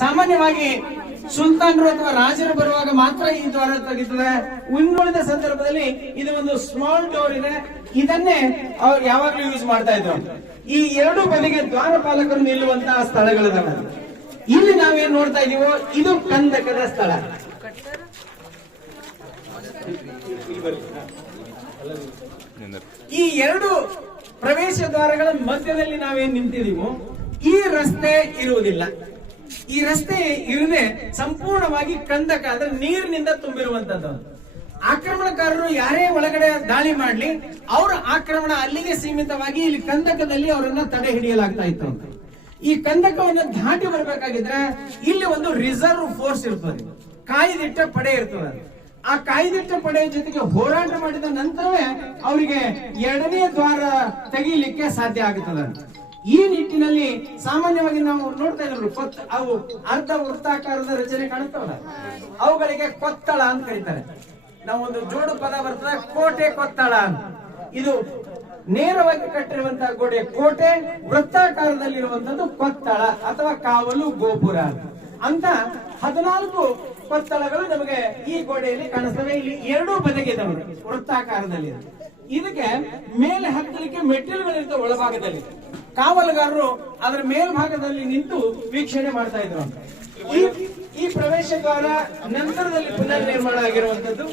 ಸಾಮಾನ್ಯವಾಗಿ ಸುಲ್ತಾನರು ಅಥವಾ ರಾಜರು ಬರುವಾಗ ಮಾತ್ರ ಈ ದ್ವಾರ ತೆಗಿತದೆ. ಇನ್ನುಳಿದ ಸಂದರ್ಭದಲ್ಲಿ ಇದು ಒಂದು ಸ್ಮಾಲ್ ಡೋರ್ ಇದೆ, ಇದನ್ನೇ ಅವ್ರು ಯಾವಾಗ್ಲೂ ಯೂಸ್ ಮಾಡ್ತಾ ಇದ್ರು. ಈ ಎರಡು ಬದಿಗೆ ದ್ವಾರಪಾಲಕರು ನಿಲ್ಲುವಂತಹ ಸ್ಥಳಗಳಿದಾವೆ. ಇಲ್ಲಿ ನಾವೇನ್ ನೋಡ್ತಾ ಇದೀವೋ ಇದು ಕಂದಕದ ಸ್ಥಳ. ಈ ಎರಡು ಪ್ರವೇಶ ದ್ವಾರಗಳ ಮಧ್ಯದಲ್ಲಿ ನಾವೇನ್ ನಿಂತಿದೀವೋ ಈ ರಸ್ತೆ ಇರುವುದಿಲ್ಲ. ಈ ರಸ್ತೆ ಇರದೆ ಸಂಪೂರ್ಣವಾಗಿ ಕಂದಕ ಅಂದ್ರೆ ನೀರಿನಿಂದ ತುಂಬಿರುವಂತದ್ದು. ಆಕ್ರಮಣಕಾರರು ಯಾರೇ ಒಳಗಡೆ ದಾಳಿ ಮಾಡ್ಲಿ ಅವರ ಆಕ್ರಮಣ ಅಲ್ಲಿಗೆ ಸೀಮಿತವಾಗಿ ಇಲ್ಲಿ ಕಂದಕದಲ್ಲಿ ಅವರನ್ನ ತಡೆ ಹಿಡಿಯಲಾಗ್ತಾ ಇತ್ತು. ಈ ಕಂದಕವನ್ನು ದಾಟಿ ಬರಬೇಕಾಗಿದ್ರೆ ಇಲ್ಲಿ ಒಂದು ರಿಸರ್ವ್ ಫೋರ್ಸ್ ಇರ್ತದೆ, ಕಾಯ್ದಿಟ್ಟ ಪಡೆ ಇರ್ತದೆ. ಆ ಕಾಯ್ದಿಟ್ಟ ಪಡೆಯ ಜೊತೆಗೆ ಹೋರಾಟ ಮಾಡಿದ ನಂತರವೇ ಅವರಿಗೆ ಎರಡನೇ ದ್ವಾರ ತೆಗೀಲಿಕ್ಕೆ ಸಾಧ್ಯ ಆಗುತ್ತದೆ. ಈ ನಿಟ್ಟಿನಲ್ಲಿ ಸಾಮಾನ್ಯವಾಗಿ ನಾವು ನೋಡ್ತಾ ಇದ್ರು ಅವು ಅರ್ಧ ವೃತ್ತಾಕಾರದ ರಚನೆ ಕಾಣುತ್ತವಲ್ಲ, ಅವುಗಳಿಗೆ ಕೊತ್ತಳ ಅಂತ ಕರೀತಾರೆ. ನಾವು ಒಂದು ಜೋಡು ಪದ ಬರ್ತದೆ, ಕೋಟೆ ಕೊತ್ತಳ ಅಂತ. ಇದು ನೇರವಾಗಿ ಕಟ್ಟಿರುವಂತಹ ಗೋಡೆ ಕೋಟೆ, ವೃತ್ತಾಕಾರದಲ್ಲಿರುವಂತದ್ದು ಕೊತ್ತಳ ಅಥವಾ ಕಾವಲು ಗೋಪುರ ಅಂತ 14 ಕೊತ್ತಳಗಳು ನಮಗೆ ಈ ಗೋಡೆಯಲ್ಲಿ ಕಾಣಿಸ್ತವೆ. ಇಲ್ಲಿ ಎರಡೂ ಬದಿಗಿದ್ದಾವೆ ವೃತ್ತಾಕಾರದಲ್ಲಿ. ಇದಕ್ಕೆ ಮೇಲೆ ಹತ್ತಲಿಕ್ಕೆ ಮೆಟ್ಟಿಲುಗಳಿರ್ತವೆ ಒಳಭಾಗದಲ್ಲಿ. ಕಾವಲುಗಾರರು ಅದರ ಮೇಲ್ಭಾಗದಲ್ಲಿ ನಿಂತು ವೀಕ್ಷಣೆ ಮಾಡ್ತಾ ಇದ್ರು. ಈ ಪ್ರವೇಶ ದ್ವಾರ ನಂತರದಲ್ಲಿ ಪುನರ್ ನಿರ್ಮಾಣ ಆಗಿರುವಂತದ್ದು.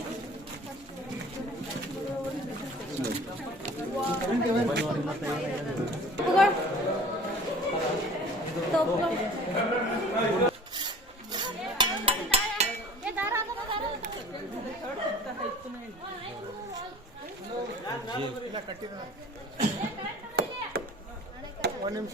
ಒಂದು ನಿಮಿಷ